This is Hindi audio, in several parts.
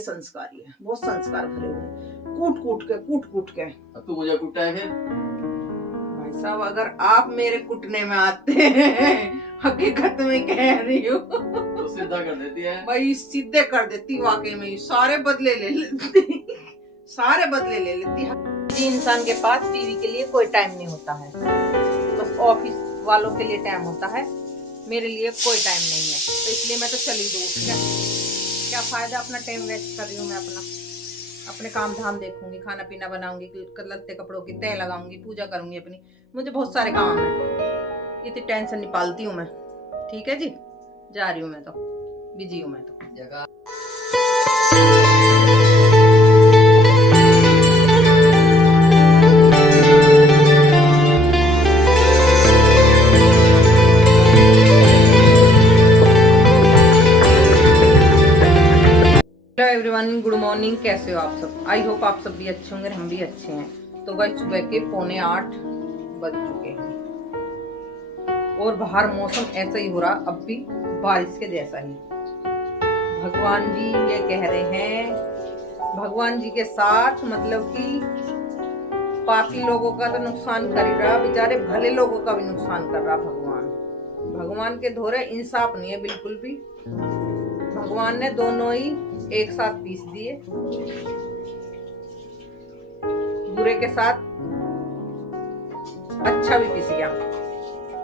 संस्कारी है, बहुत संस्कार भरे हुए, कूट कूट के। तू मुझे कुटा है फिर? भाई साहब अगर आप मेरे कुटने में आते हैं, हकीकत में कह रही हूँ, तो सीधा कर देती है भाई, सीधे कर देती, वाकई में सारे बदले ले लेती, सारे बदले ले लेती। जी इंसान के पास बीवी के लिए कोई टाइम नहीं होता है, बस ऑफिस वालों के लिए टाइम होता है, मेरे लिए कोई टाइम नहीं है, तो इसलिए मैं तो चली दूँ। क्या फायदा अपना टाइम वेस्ट कर रही हूँ मैं, अपने काम धाम देखूंगी, खाना पीना बनाऊंगी, लत्ते कपड़ों की तय लगाऊंगी, पूजा करूंगी अपनी, मुझे बहुत सारे काम है, इतनी टेंशन नहीं पालती हूँ मैं। ठीक है जी, जा रही हूँ मैं, तो बिजी हूँ मैं तो। जगह हेलो एवरीवन, गुड मॉर्निंग, कैसे हो आप सब? आई होप आप सब भी अच्छे होंगे, हम भी अच्छे हैं। तो गाइस सुबह के 7:45 बज चुके हैं और बाहर मौसम ऐसा ही हो रहा, अब भी बारिश के जैसा ही। भगवान जी ये कह रहे हैं, भगवान जी के साथ मतलब कि पापी लोगों का तो नुकसान कर ही रहा, बेचारे भले लोगों का भी नुकसान कर रहा भगवान के धोरे इंसाफ नहीं है बिल्कुल भी। भगवान ने दोनों ही एक साथ पीस दिए, बुरे के साथ अच्छा भी पीस गया।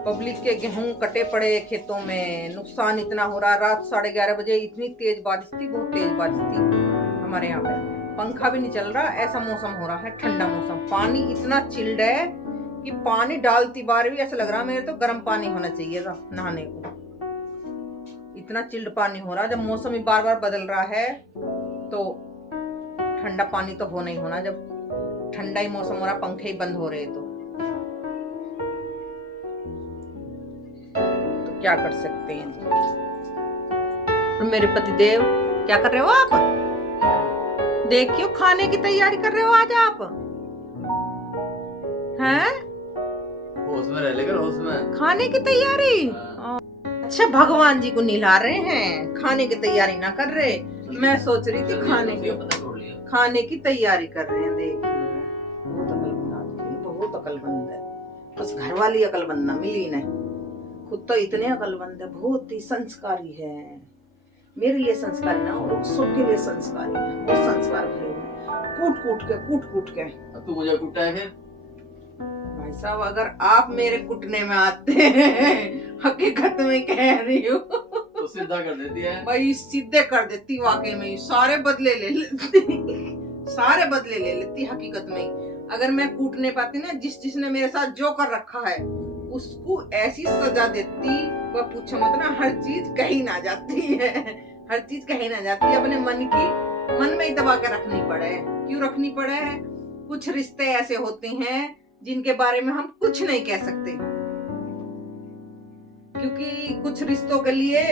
पब्लिक के गेहूं कटे पड़े खेतों में, नुकसान इतना हो रहा। रात 11:30 बजे इतनी तेज बारिश थी, बहुत तेज बारिश थी हमारे यहाँ पे, पंखा भी नहीं चल रहा, ऐसा मौसम हो रहा है, ठंडा मौसम। पानी इतना चिल्ड है कि पानी डालती बार भी ऐसा लग रहा मेरे तो गर्म पानी होना चाहिए था नहाने को, इतना चिल्ड पानी हो रहा। जब मौसम ही बार बार बदल रहा है तो ठंडा पानी तो होना ही होना, जब ठंडा ही मौसम हो रहा, पंखे ही बंद हो रहे तो क्या कर सकते हैं जी। और मेरे पतिदेव क्या कर रहे हो आप? देखियो खाने की तैयारी कर रहे हो आज आप हैं? होश में रह लेकर, होश में खाने की तैयारी। अच्छा, भगवान जी को निला रहे हैं, खाने की तैयारी ना कर रहे। मैं सोच रही थी खाने की तैयारी कर रहे हैं। देखिए बहुत अकलमंद है, बस घर वाली अकलमंद ना मिली ने, खुद तो इतने अकलमंद है, बहुत ही संस्कारी है, मेरे लिए संस्कारी ना और सबके लिए संस्कारी है, बहुत संस्कार भरे हुए, कूट कूट के। तू मुझे कुटा है फिर? भाई साहब अगर आप मेरे कुटने में आते हैं, हकीकत में कह रही हूँ, तो सीधा कर देती है भाई, सीधे कर देती, वाकई में सारे बदले ले लेती, सारे बदले ले लेती हकीकत में। अगर मैं कूट नहीं पाती ना, जिसने मेरे साथ जो कर रखा है उसको ऐसी सजा देती, वह पूछो मत ना, हर चीज कही ना जाती है, हर चीज कही ना जाती है, अपने मन में ही दबा के रखनी पड़े। क्यों रखनी पड़े है? कुछ रिश्ते ऐसे होते हैं जिनके बारे में हम कुछ नहीं कह सकते, क्योंकि कुछ रिश्तों के लिए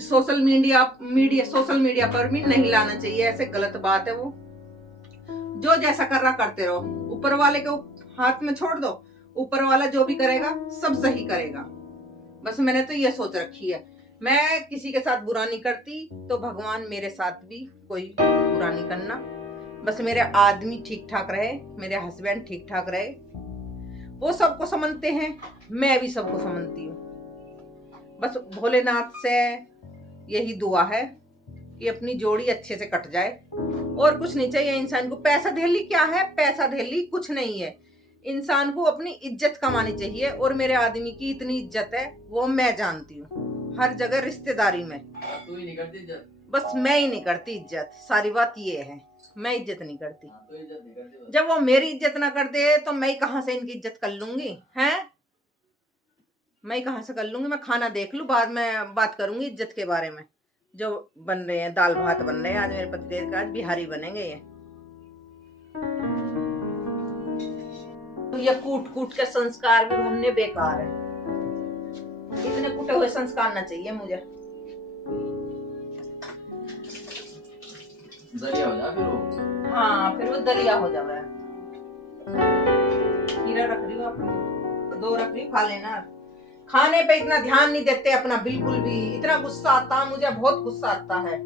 सोशल मीडिया पर भी नहीं लाना चाहिए, ऐसे गलत बात है वो। जो जैसा कर रहा करते रहो, ऊपर वाले के हाथ में छोड़ दो, ऊपर वाला जो भी करेगा सब सही करेगा। बस मैंने तो ये सोच रखी है, मैं किसी के साथ बुरा नहीं करती तो भगवान मेरे साथ भी कोई बुरा नहीं करना। बस मेरे आदमी ठीक ठाक रहे, मेरे हस्बैंड ठीक ठाक रहे, वो सबको समझते हैं, मैं भी सबको समझती हूँ। बस भोलेनाथ से यही दुआ है कि अपनी जोड़ी अच्छे से कट जाए, और कुछ नहीं चाहिए इंसान को। पैसा धेली क्या है? पैसा धेली कुछ नहीं है, इंसान को अपनी इज्जत कमानी चाहिए, और मेरे आदमी की इतनी इज्जत है वो मैं जानती हूँ, हर जगह रिश्तेदारी में। तू ही नहीं करती इज्जत? बस मैं ही नहीं करती इज्जत, सारी बात ये है, मैं इज्जत नहीं करती। तो इज्जत नहीं करती। जब वो मेरी इज्जत ना कर दे तो मैं कहाँ से इनकी इज्जत कर लूंगी? हैं, मैं कहाँ से कर लूंगी? मैं खाना देख लूं, बाद में बात करूंगी इज्जत के बारे में। जो बन रहे हैं, दाल भात बन रहे हैं आज मेरे पतिदेव का, आज बिहारी बनेंगे ये। तो ये कूट के संस्कार भी हमने बेकार है, इतने कूटे हुए संस्कार ना चाहिए मुझे। दरिया हो जा फिर वो। हाँ, फिर वो दरिया हो जावे। खीरा रख रही हो आप? 2 रख रही, खा लेना। खाने पे इतना ध्यान नहीं देते अपना बिल्कुल भी, इतना गुस्सा आता है मुझे, बहुत गुस्सा आता है।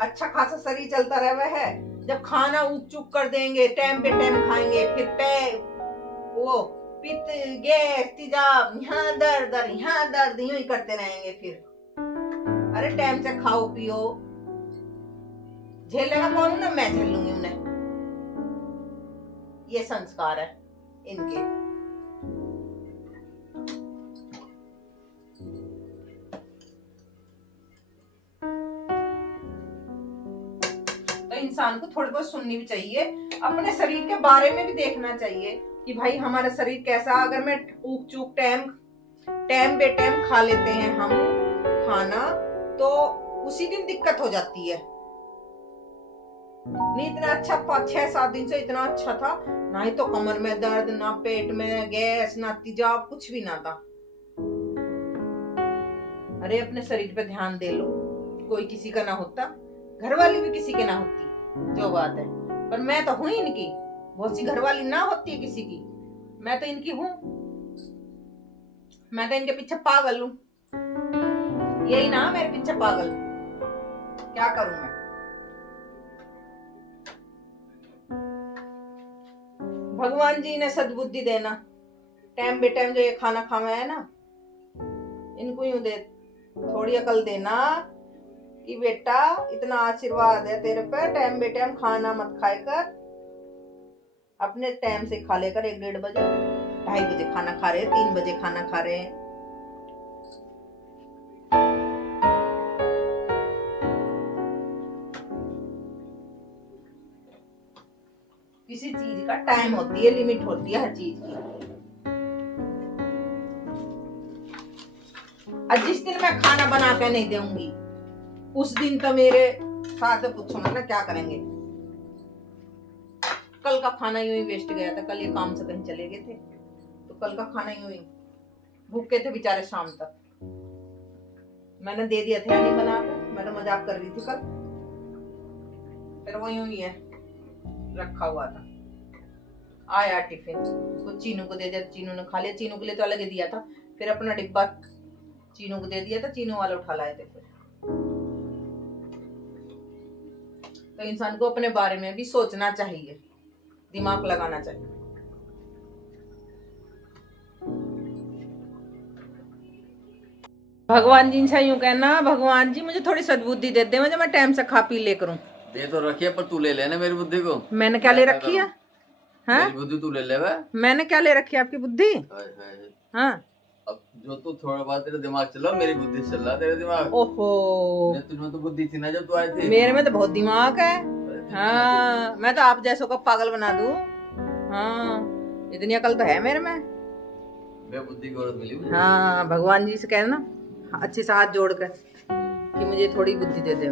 अच्छा खासा शरीर चलता रहा है। जब खाना ऊप चूक कर देंगे, टाइम पे टाइम खाएंगे, फिर वो पित्त, गैस, तेजाब, यहाँ दर्द दर्द यहाँ दर्द, यूं ही करते रहेंगे फिर। अरे टाइम से खाओ पियो। झेलेगा कौन? ना मैं झेल लूंगी उन्हें। ये संस्कार है इनके। तो इंसान को थोड़ी बहुत सुननी भी चाहिए, अपने शरीर के बारे में भी देखना चाहिए कि भाई हमारा शरीर कैसा। अगर मैं ऊक चूक टाइम बे टाइम खा लेते हैं हम खाना, तो उसी दिन दिक्कत हो जाती है। नहीं इतना अच्छा 5-6-7 दिन से इतना अच्छा था, ना ही तो कमर में दर्द, ना पेट में गैस, ना तेजाब, कुछ भी ना था। अरे अपने शरीर पे ध्यान दे लो। कोई किसी का ना होता, घर वाली भी किसी के ना होती, जो बात है। पर मैं तो हूं इनकी। बहुत सी घर वाली ना होती है किसी की, मैं तो इनकी हूं। मैं तो इनके पीछे पागल हूं। यही ना मेरे पीछे पागल। क्या करूं मैं? भगवान जी ने सद्बुद्धि देना। टाइम बे टाइम जो ये खाना खावा है ना, इनको यूं दे, थोड़ी अकल देना कि बेटा इतना आशीर्वाद है तेरे पे, टाइम बे टाइम खाना मत खाए कर, अपने टाइम से खा लेकर। 1-1:30 बजे, 2:30 बजे खाना खा रहे, 3 बजे खाना खा रहे हैं। किसी चीज का टाइम होती है, लिमिट होती है हर चीज की। और जिस दिन मैं खाना बना के नहीं दूंगी, उस दिन तो मेरे साथ पूछो ना क्या करेंगे। कल का खाना यूं ही वेस्ट गया था। कल ये काम से कहीं चले गए थे, तो कल का खाना यूं ही भूखे थे बेचारे शाम तक। मैंने दे दिया था नहीं बना के, मैं तो मजाक कर रही थी कल। फिर वो यूं ही है, रखा हुआ था। आया टिफिन, कुछ चीनू को दे दिया, चीनू ने खा लिया। चीनू के लिए तो अलग ही दिया था, फिर अपना डिब्बा चीनू को दे दिया था, चीनू वाले उठा लाए थे। फिर तो इंसान को अपने बारे में भी सोचना चाहिए, दिमाग लगाना चाहिए। भगवान जी से यूं कहना, भगवान जी मुझे थोड़ी सद्बुद्धि दे दे, मुझे मैं टाइम से खा पी ले करूं। दे तो रखी है, पर तू ले लेना मेरी बुद्धि को। मैंने क्या ले रखी है? हाँ? मेरी बुद्धि तू ले ले बे। मैंने क्या ले रखी है आपकी बुद्धि? हाय हाय। हाँ? अब जो तू थोड़ा बहुत तेरा दिमाग चला, मेरी बुद्धि चल रहा तेरा दिमाग। ओहो, तुझमें तो बुद्धि थी ना जब तू आई थी। मेरे में तो बहुत दिमाग है। हाँ, हाँ, मैं तो आप जैसों को पागल बना दूं। हाँ, इतनी अकल तो है मेरे में। बुद्धि की औरत मिली मुझे। हाँ, भगवान जी से कहना अच्छे से हाथ जोड़ कर कि मुझे थोड़ी बुद्धि दे दे।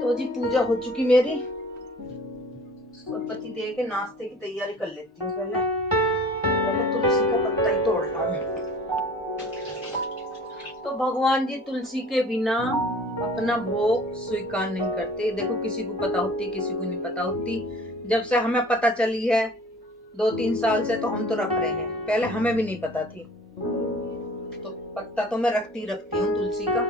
तो जी पूजा हो चुकी मेरी, और पति देव के नाश्ते की तैयारी कर लेती हूँ। पहले तुलसी का पत्ता ही तोड़ लाऊं। तो भगवान जी तुलसी के बिना अपना भोग स्वीकार नहीं करते। देखो किसी को पता होती, किसी को नहीं पता होती। जब से हमें पता चली है 2-3 साल से, तो हम तो रख रहे हैं, पहले हमें भी नहीं पता थी। तो पत्ता तो मैं रखती हूँ तुलसी का।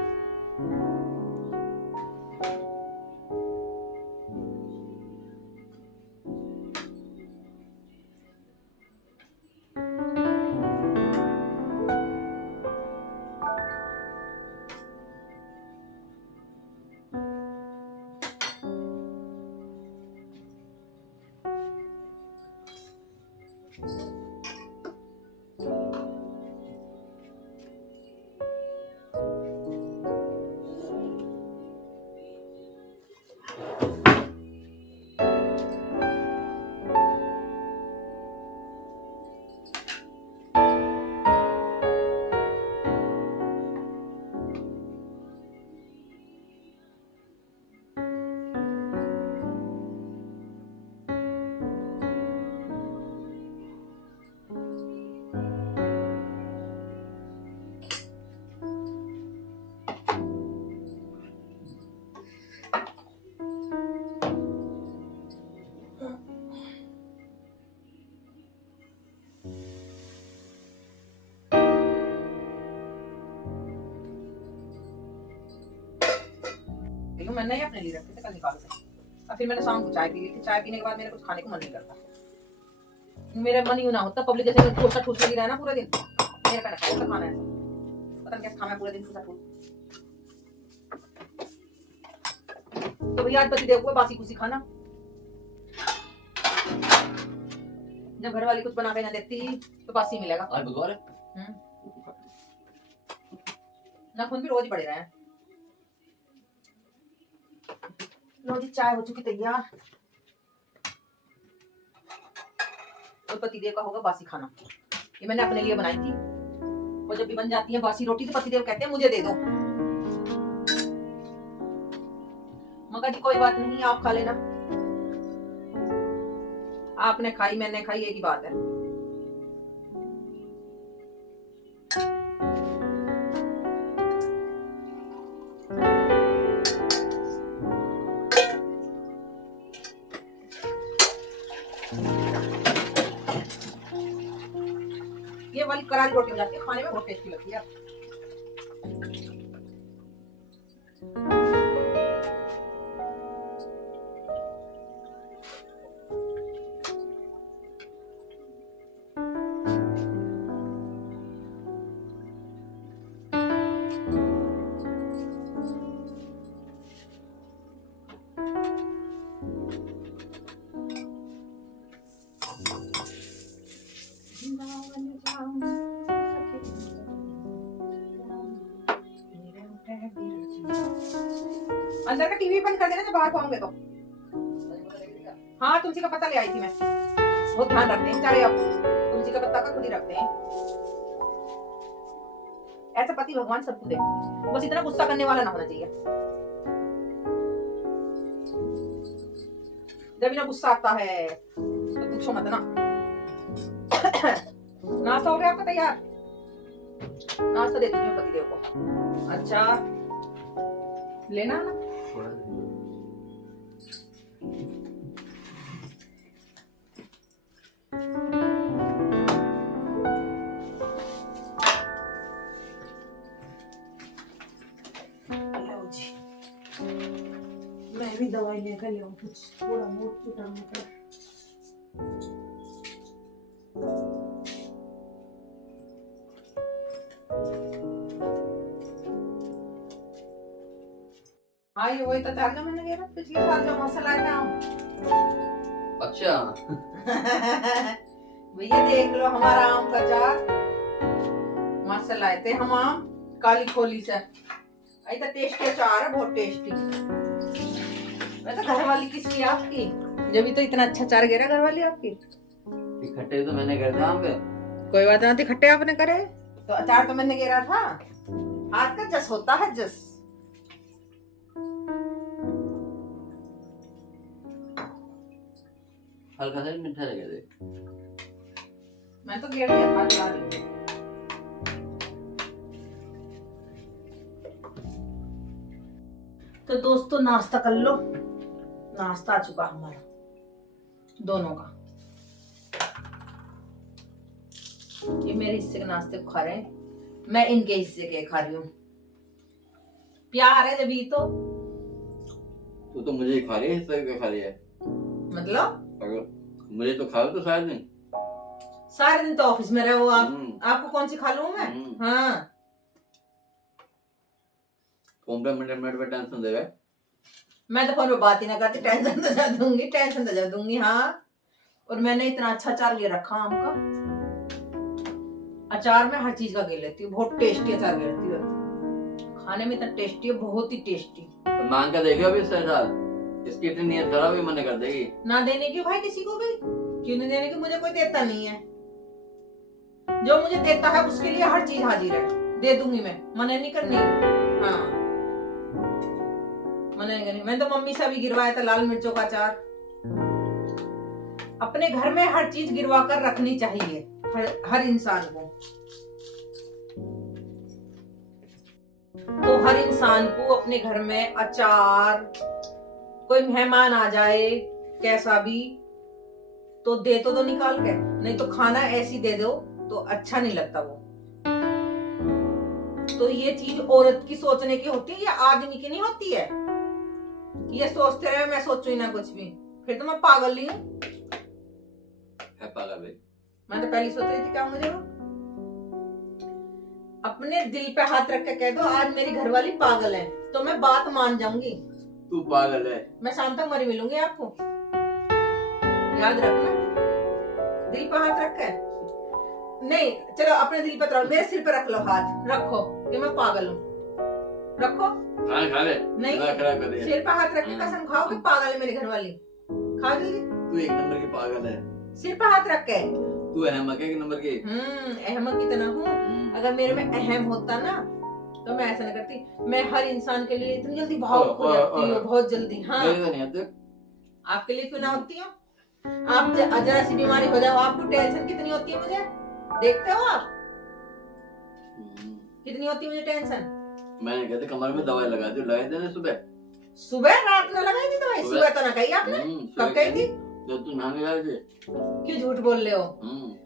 रखती हूँ, मैंने ही अपने लिए रखे थे कल निकाल के। और फिर मैंने शाम को चाय पी ली थी, चाय पीने के बाद मेरे कुछ खाने को मन नहीं करता, मेरा मन ही ना होता। पब्लिक जैसे ठूसा ठूस लगी रहा ना पूरा दिन, मेरे पे खाया खाना है, पता नहीं कैसे खाना है पूरे दिन ठूसा ठूस। तो भैया आज पतिदेव को बासी कुसी खाना, जब घर वाली कुछ बना के ना देती तो बासी मिलेगा। आज बुधवार है। नाखून भी रोज बढ़े रहे हैं। लो जी चाय हो चुकी तैयार, और पतिदेव का होगा बासी खाना। ये मैंने अपने लिए बनाई थी, और जब भी बन जाती है बासी रोटी तो पतिदेव कहते हैं मुझे दे दो। मगर जी कोई बात नहीं, आप खा लेना, आपने खाई मैंने खाई एक ही बात है। ये वाली करारी रोटी हो जाती है, खाने में बहुत टेस्टी लगती है। अंदर का टीवी बंद कर देना जब बाहर पाऊंगे तो। हाँ तुलसी का पत्ता ले आई थी मैं, बहुत ध्यान रखते हैं बेचारे, अब तुलसी का पत्ता का खुद ही रखते हैं। ऐसा पति भगवान सबको दे, बस इतना गुस्सा करने वाला ना होना चाहिए। जब इतना गुस्सा आता है तो पूछो मत ना। नाश्ता हो गया आपका तैयार? नाश्ता देती हूँ पतिदेव को। अच्छा लेना ना, मैं भी दवाई लेकर ले आऊं कुछ, थोड़ा बहुत छोटा मोटा। हाँ ये वही तो चार जो मैंने गया पिछले साल जो मसाला है ना। अच्छा भैया देख लो हमारा आम का चार, मस्त लाए थे हम आम काली खोली से। ऐसा टेस्टी अचार है, बहुत टेस्टी। वैसे घर वाली किसकी आपकी? जब भी तो इतना अच्छा अचार गिरा घर वाली आपकी। खट्टे तो मैंने कर दिया आम पे। कोई बात नहीं, खट्टे आपने करे तो अचार तो मैंने गिरा था। हाथ का जस होता है, जस। हल्का सा मीठा लगे थे, मैं तो गिर दिया था अचार। तो दोस्तों नाश्ता कर लो, नाश्ता आ चुका हमारा दोनों का। ये मेरे हिस्से के नाश्ते को खा रहे हैं, मैं इनके हिस्से के खा रही हूँ। प्यार है जब तो। तू तो मुझे ही खा रही है, हिस्से का खा रही है मतलब अगर मुझे तो खाओ तो सारे दिन तो ऑफिस में रहो आप, आपको कौन सी खा लूं मैं? हाँ फोन पे मिनट पे टेंशन देगा। मैं तो फोन पे बात ही ना करती, टेंशन तो जा दूंगी, टेंशन तो जा दूंगी। हाँ और मैंने इतना अच्छा अचार ले रखा आम का। अचार में हर चीज का ले लेती हूँ, बहुत टेस्टी अचार ले लेती हूँ। खाने में इतना टेस्टी है, बहुत ही टेस्टी। तो मांग कर देखियो अभी इससे साथ, इसकी इतनी नीयत खराब ही मन कर देगी ना देने की भाई किसी को भी। क्यों नहीं देने की? मुझे कोई देता नहीं है, जो मुझे देता है उसके लिए हर चीज हाजिर है, दे दूंगी मैं, मना नहीं करनी। हाँ मना नहीं करनी। मैंने तो मम्मी से भी गिरवाया था लाल मिर्चों का अचार। अपने घर में हर चीज गिरवा कर रखनी चाहिए हर इंसान को। तो हर इंसान को अपने घर में अचार, कोई मेहमान आ जाए कैसा भी, तो दे तो निकाल के, नहीं तो खाना ऐसी दे दो तो अच्छा नहीं लगता वो। तो ये चीज औरत की सोचने की होती है, ये आदमी की नहीं होती है। ये सोचते रहे मैं सोचू ही ना कुछ भी, फिर तो मैं पागल ही हूँ। है पागल है। मैं तो पहले सोच रही थी क्या मुझे वो अपने दिल पे हाथ रख के कह दो आज मेरी घरवाली पागल है तो मैं बात मान जाऊंगी। तू पागल है। मैं शाम तक मरी मिलूंगी आपको, याद रखना। दिल पे हाथ रख के नहीं, चलो अपने दिल पे रखो, मेरे सिर पे रख लो हाथ, रखो कि मैं पागल हूँ, रखो। खाना खा ले। नहीं, खराब कर रही है। सिर पे हाथ रख के कसम खाओ कि पागल है मेरी घरवाली, खाओ जल्दी। तू एक नंबर की पागल है। सिर पे हाथ रख के। तू अहमक है एक नंबर की। अहमक कितना हूँ। अगर मेरे में अहम होता ना तो मैं ऐसा नहीं करती। मैं हर इंसान के लिए इतनी जल्दी भावुक हो जाती हूँ, बहुत जल्दी। हाँ, नहीं आते। आपके लिए क्यों ना होती हूँ? आप जरा सी बीमारी हो जाओ, आपको टेंशन कितनी होती है मुझे, देखते हो आप कितनी होती है मुझे टेंशन। मैंने कहते कमर में दवाई लगा दी, लगाई देने सुबह। सुबह रात में लगाई थी दवाई? सुबह तो ना कही आपने। कब कही थी? जब तू नहाने जा रहे थे। क्यों झूठ बोल रहे हो?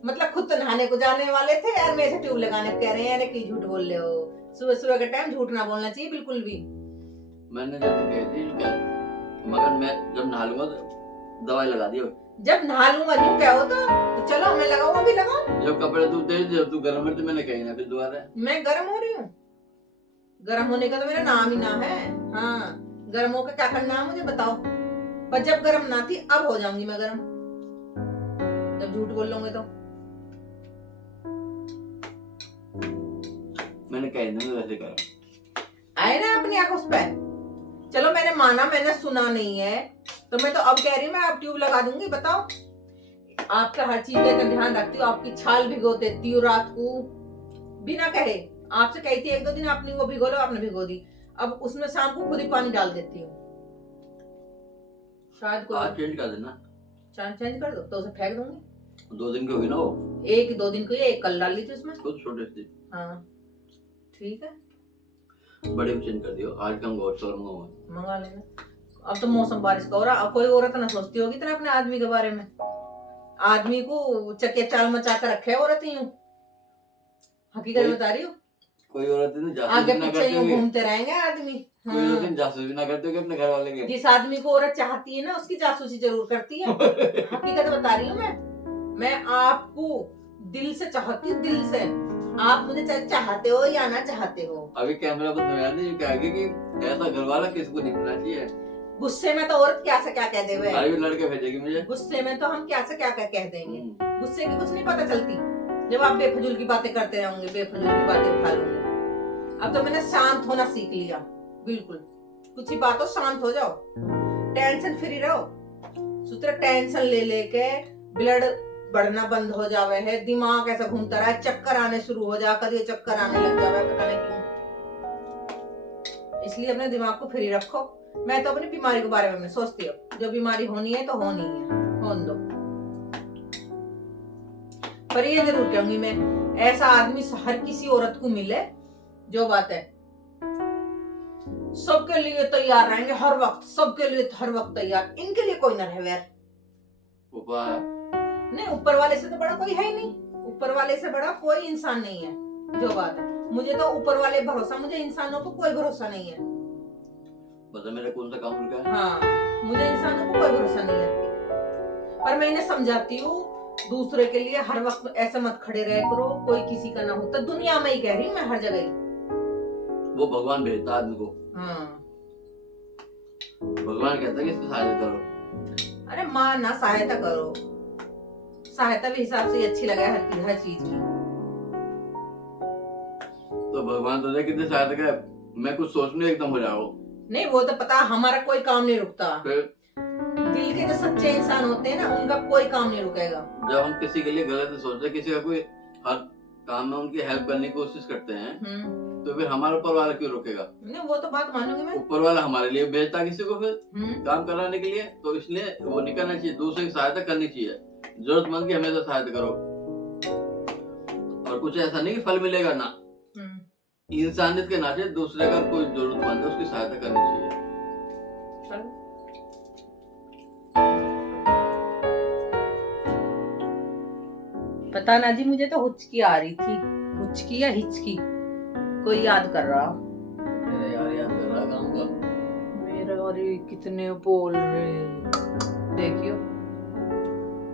मतलब खुद तो नहाने को जाने वाले थे यार, मेरे से ट्यूब लगाने कह रहे हैं। अरे क्यों झूठ बोल रहे हो? सुबह सुबह के टाइम झूठ ना बोलना चाहिए बिल्कुल भी। मैंने जब तक कही थी क्या, मगर मैं जब नहा लूंगा तो दवाई लगा दियो। जब नहा लूंगा यूं क्या हो तो चलो मैं लगाऊं, अभी लगाऊं। जब कपड़े तू दे जब तू गर्म है तो मैंने कही ना फिर दोबारा। मैं गर्म हो रही हूँ? गर्म होने का तो मेरा नाम ही ना है। हाँ, गर्म होकर क्या करना है मुझे बताओ। पर जब गर्म ना थी अब हो जाऊंगी मैं गर्म, जब झूठ बोल लूंगे तो। मैंने कही ना वैसे करा। आए ना अपनी आंख उस पर। चलो मैंने माना, मैंने सुना नहीं है तो मैं तो अब कह रही हूँ मैं अब ट्यूब लगा दूंगी। बताओ, आपका हर चीज का ध्यान रखती हूँ, आपकी छाल भिगो देती हूँ रात को बिना कहे। आपसे कही थी एक दो दिन अपनी वो भिगो लो, आपने भिगो दी। अब उसमें शाम को खुद ही पानी डाल देती हूँ। शायद कोई आज चेंज कर देना। चेंज कर दो तो उसे फेंक दूंगी। 2 दिन की होगी ना वो। एक 2 दिन को, एक कल डाल ली थी उसमें। खुद छोटे थे। हाँ ठीक है, बड़े भी चेंज कर दियो। आज का गोश्त और मंगा लेना। अब तो मौसम बारिश का हो रहा, अब कोई औरत ना सोचती होगी तरह अपने आदमी के बारे में। आदमी को चके चाल मचा कर रखे औरत ही हूँ, हकीकत बता रही हूँ। कोई औरत नहीं जासूसी आगे ना पीछे करते यूं हुए। घूमते रहेंगे आदमी। कोई औरत नहीं जासूसी ना करते हुए अपने घर वाले के। जिस आदमी को औरत चाहती है ना उसकी जासूसी जरूर करती है। हकीकत बता रही हूँ मैं आपको दिल से चाहती हूँ, दिल से। आप मुझे चाहते हो या ना चाहते हो। अभी कैमरा पर तो नहीं कहेगी कि ऐसा घर वाला किसको नहीं होना चाहिए। गुस्से में तो औरत क्या से क्या कह देवे। अरे भी लड़के भेजेगी मुझे। गुस्से में तो हम क्या से क्या कह देंगे। गुस्से की कुछ नहीं पता चलती जब आप बेफजूल की बातें करते रहोगे, बेफजूल की बातें उठा लोगे। अब तो मैंने शांत होना सीख लिया, बिल्कुल। कुछ ही बातों शांत हो जाओ, टेंशन फ्री रहो। सूत्र टेंशन ले लेके ब्लड बढ़ना बंद हो जावे है, दिमाग ऐसा घूमता रहा है, चक्कर आने शुरू हो जा, कभी चक्कर आने लग जावे पता नहीं क्यों। इसलिए अपने दिमाग को फ्री रखो। मैं तो अपनी बीमारी के बारे में सोचती हूँ, जो बीमारी होनी है तो होनी है, होने दो। पर ये जरूर कहूंगी मैं, ऐसा आदमी हर किसी औरत को मिले जो बात है सबके लिए तैयार रहेंगे हर वक्त, सबके लिए हर वक्त तैयार। इनके लिए कोई ना रहे यार। नहीं, ऊपर वाले से तो बड़ा कोई है ही नहीं। ऊपर वाले से बड़ा कोई इंसान नहीं है, जो बात है। मुझे तो ऊपर वाले भरोसा, मुझे इंसानों को कोई भरोसा नहीं है। बता मेरा कौन सा काम रुका है? हाँ, मुझे इंसानों को कोई भरोसा नहीं है। पर मैं इन्हें समझाती हूँ, दूसरे के लिए हर वक्त ऐसे मत खड़े रहे करो, कोई किसी का ना हो। तो दुनिया में ही कह रही हूँ मैं, हर जगह ही। वो भगवान भेजता आदमी को। हाँ, भगवान कहता है कि इसकी सहायता करो। अरे माँ ना सहायता करो, सहायता भी हिसाब से अच्छी लगे हर चीज की। तो भगवान तो देख कितनी सहायता करे, मैं कुछ सोचने एकदम हो जाओ। नहीं, वो तो पता, हमारा कोई काम नहीं रुकता। फिर दिल के जो सच्चे इंसान होते हैं ना, उनका कोई काम नहीं रुकेगा। जब हम किसी के लिए गलत सोचते, किसी का कोई हर काम में उनकी हेल्प करने की कोशिश करते हैं, तो फिर हमारे ऊपर वाला क्यों रोकेगा? नहीं, वो तो बात मानूंगी मैं। ऊपर वाला हमारे लिए भेजता किसी को फिर काम कराने के लिए, तो इसलिए वो नहीं करना चाहिए। दूसरे की सहायता करनी चाहिए, जरूरतमंद की हमेशा सहायता करो। और कुछ ऐसा नहीं कि फल मिलेगा ना, इंसानियत के नाते दूसरे का कोई जरूरतमंद है उसकी सहायता करनी चाहिए। पता ना जी, मुझे तो हुचकी आ रही थी। हुचकी या हिचकी, कोई याद कर रहा। मेरा यार याद कर रहा काम का। मेरा अरे कितने बोल रहे, देखियो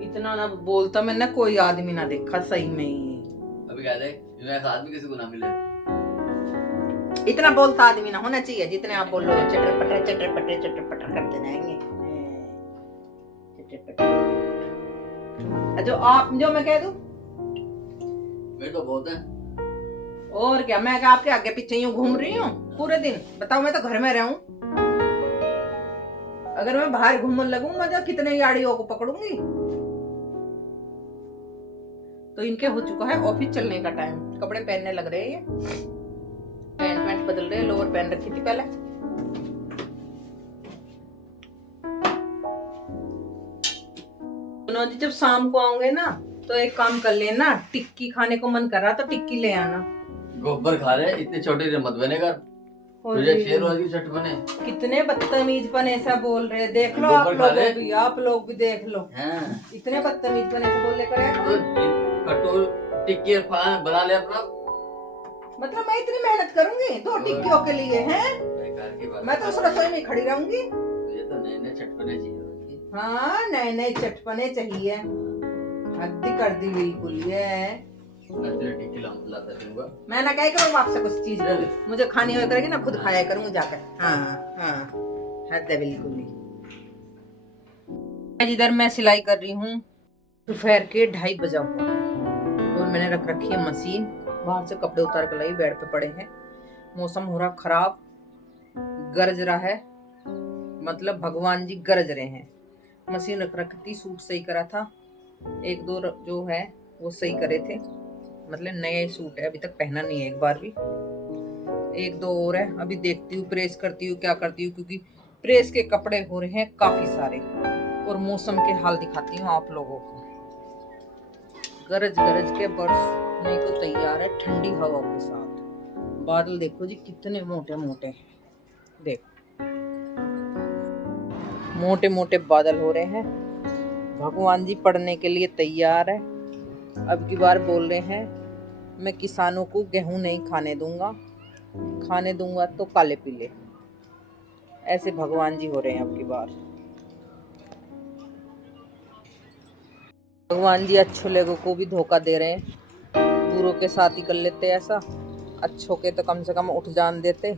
इतना ना बोलता मैंने कोई आदमी ना देखा सही में ही। अभी क्या है, ऐसा आदमी किसी को ना मिले। इतना बोलता आदमी ना होना चाहिए जितने आप बोल रहे हो, चटर पटर करते रहेंगे। जो मैं कह दूं, मैं तो बहुत है। और क्या, मैं क्या आपके आगे पीछे यूं घूम रही हूँ पूरे दिन? बताओ, मैं तो घर में रहूं। अगर मैं बाहर घूमने लगूं मैं तो कितने गाड़ियों को पकड़ूंगी। तो इनके हो चुका है ऑफिस चलने का टाइम, कपड़े पहनने लग रहे हैं, पैंट बदल रहे हैं, लोअर पहन रखी थी पहले। जी जब शाम को आओगे ना तो एक काम कर लेना, टिक्की खाने को मन कर रहा तो टिक्की ले आना। गोबर खा रहे, इतने छोटे मत बने कर, तुझे शेर वाली शर्ट बने। कितने बदतमीजपन ऐसा बोल रहे, देख लो आप लोग भी देख लो। इतने बदतमीजपन ऐसा बोल लेकर तो कटोरी टिक्की बना ले अपना। मतलब मैं इतनी मेहनत करूंगी 2 टिक्कियों के लिए हैं? मैं तो उस रसोई में खड़ी रहूंगी। ये तो नए नए चटपने चाहिए। हाँ, नए नए चटपने चाहिए, हद्दी कर दी बिल्कुल ये। मैं ना क्या करूँ आपसे कुछ चीज करूँ, मुझे खानी हो करेगी ना खुद खाया करूंगी जाकर। हाँ हद है बिल्कुल ही। इधर मैं सिलाई कर रही हूँ, दोपहर के 2:30 बजा हुआ और मैंने रख रखी है मशीन। बाहर से कपड़े उतार कर लाई, बेड पे पड़े हैं। मौसम हो रहा खराब, गरज रहा है, मतलब भगवान जी गरज रहे हैं। मशीन रख रखी थी, सूट सही करा था, 1-2 जो है वो सही करे थे, मतलब नया सूट है, अभी तक पहना नहीं है एक बार भी। 1-2 और है, अभी देखती हूँ, प्रेस करती हूँ, क्या करती हूँ, क्योंकि प्रेस के कपड़े हो रहे हैं काफी सारे। और मौसम के हाल दिखाती हूँ आप लोगों को, गरज गरज के बरसने को तैयार है ठंडी हवा के साथ। बादल देखो जी कितने मोटे मोटे हैं, देखो मोटे मोटे बादल हो रहे हैं। भगवान जी पढ़ने के लिए तैयार है। अब की बार बोल रहे हैं मैं किसानों को गेहूं नहीं खाने दूंगा तो काले पीले, ऐसे भगवान जी हो रहे हैं अब की बार। भगवान जी अच्छों लोगों को भी धोखा दे रहे हैं, बुरों के साथ ही कर लेते ऐसा, अच्छों के तो कम से कम उठ जान देते।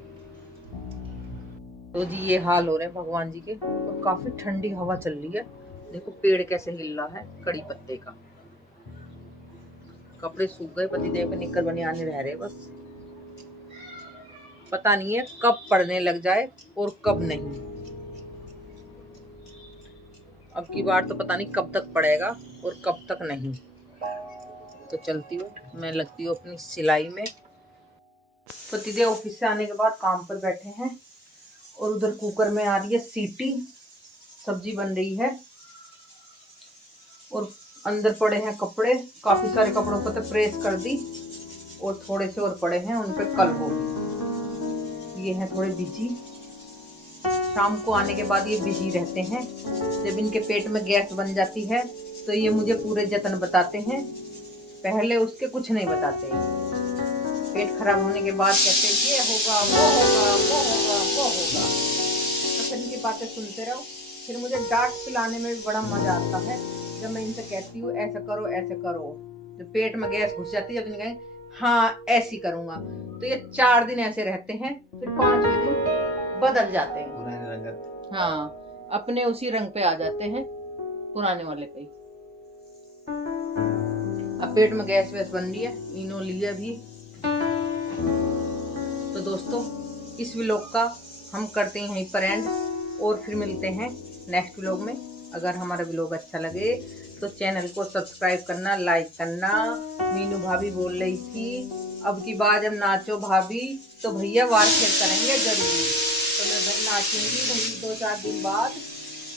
तो जी ये हाल हो रहे हैं भगवान जी के। और काफी ठंडी हवा चल रही है, देखो पेड़ कैसे हिल रहा है कड़ी पत्ते का। कपड़े सूख गए, पतिदेव के निक्कर बनियाने रह रहे, बस पता नहीं है कब पड़ने लग जाए और कब नहीं। अब की बार तो पता नहीं कब तक पड़ेगा और कब तक नहीं। तो चलती हूँ मैं, लगती हूँ अपनी सिलाई में। पतिदेव ऑफिस से आने के बाद काम पर बैठे हैं और उधर कुकर में आ रही है सीटी, सब्जी बन रही है। और अंदर पड़े हैं कपड़े, काफी सारे कपड़ों को तो प्रेस कर दी और थोड़े से और पड़े हैं, उन पे कल होगी। ये हैं थोड़े बिजी, शाम को आने के बाद ये बिजी रहते हैं। जब इनके पेट में गैस बन जाती है तो ये मुझे पूरे जतन बताते हैं, पहले उसके कुछ नहीं बताते। पेट खराब होने के बाद कहते हैं ये होगा वो होगा वो होगा वो होगा, तो फिर इनकी बातें सुनते रहो। फिर मुझे डांट पिलाने में भी बड़ा मजा आता है जब मैं इनसे कहती हूँ ऐसा करो ऐसे करो। जब पेट में गैस घुस जाती है, जब इनके हाँ ऐसी करूंगा, तो ये 4 दिन ऐसे रहते हैं, फिर 5वें दिन बदल जाते हैं। हाँ, अपने उसी रंग पे आ जाते हैं पुराने वाले पे। अब पेट में गैस वैस बन रही है, इनो लिया भी। तो दोस्तों इस व्लॉग का हम करते हैं यहीं पर एंड, और फिर मिलते हैं नेक्स्ट व्लॉग में। अगर हमारा व्लॉग अच्छा लगे तो चैनल को सब्सक्राइब करना, लाइक करना। मीनू भाभी बोल रही थी अब की बार जब नाचो भाभी तो भैया वार खेल करेंगे जरूर। तो मैं नाचूंगी भाई 2-4 दिन बाद,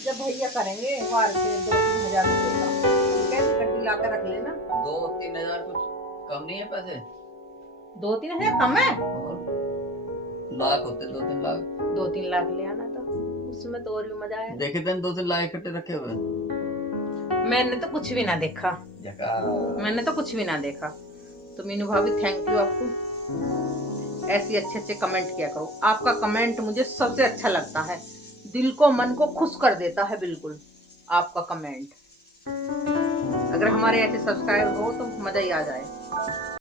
जब भैया करेंगे वार खेल 2-3 हज़ार रुपये का। ठीक है, गड्डी ला कर रख लेना। 2-3 हज़ार कुछ कम नहीं है पैसे? 2-3 हज़ार कम है? लाख होते 2-3 लाख। 2-3 लाख ले आना, तो उसमें तो और भी मजा आया। देखे थे 2-3 लाख इकट्ठे रखे हुए? मैंने तो कुछ भी ना देखा, मैंने तो कुछ भी ना देखा। तो मीनू भाभी थैंक यू आपको, ऐसे अच्छे कमेंट किया करो। आपका कमेंट मुझे सबसे अच्छा लगता है, दिल को मन को खुश कर देता है बिल्कुल आपका कमेंट। अगर हमारे ऐसे सब्सक्राइब हो तो मजा ही आ जाए।